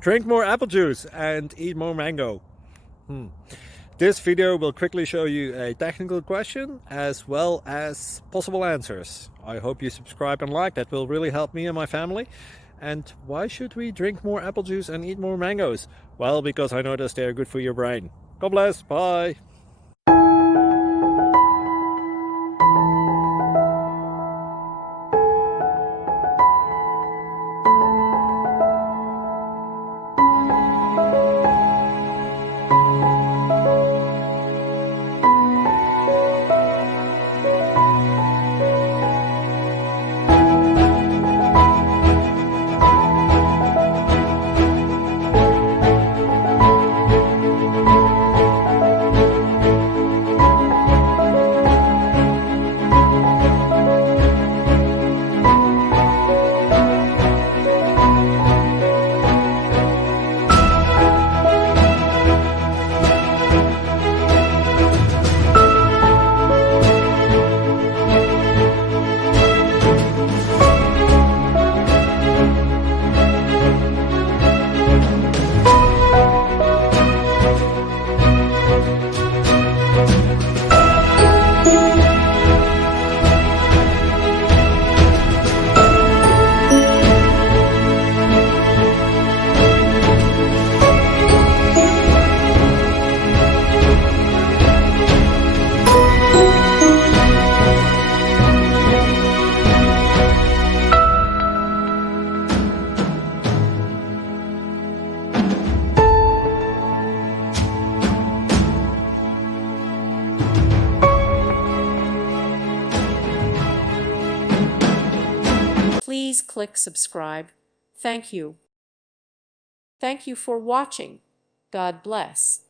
Drink more apple juice and eat more mango. This video will quickly show you a technical question as well as possible answers. I hope you subscribe and like, that will really help me and my family. And why should we drink more apple juice and eat more mangoes? Well, because I noticed they're good for your brain. God bless, bye! Please click subscribe. Thank you. Thank you for watching. God bless.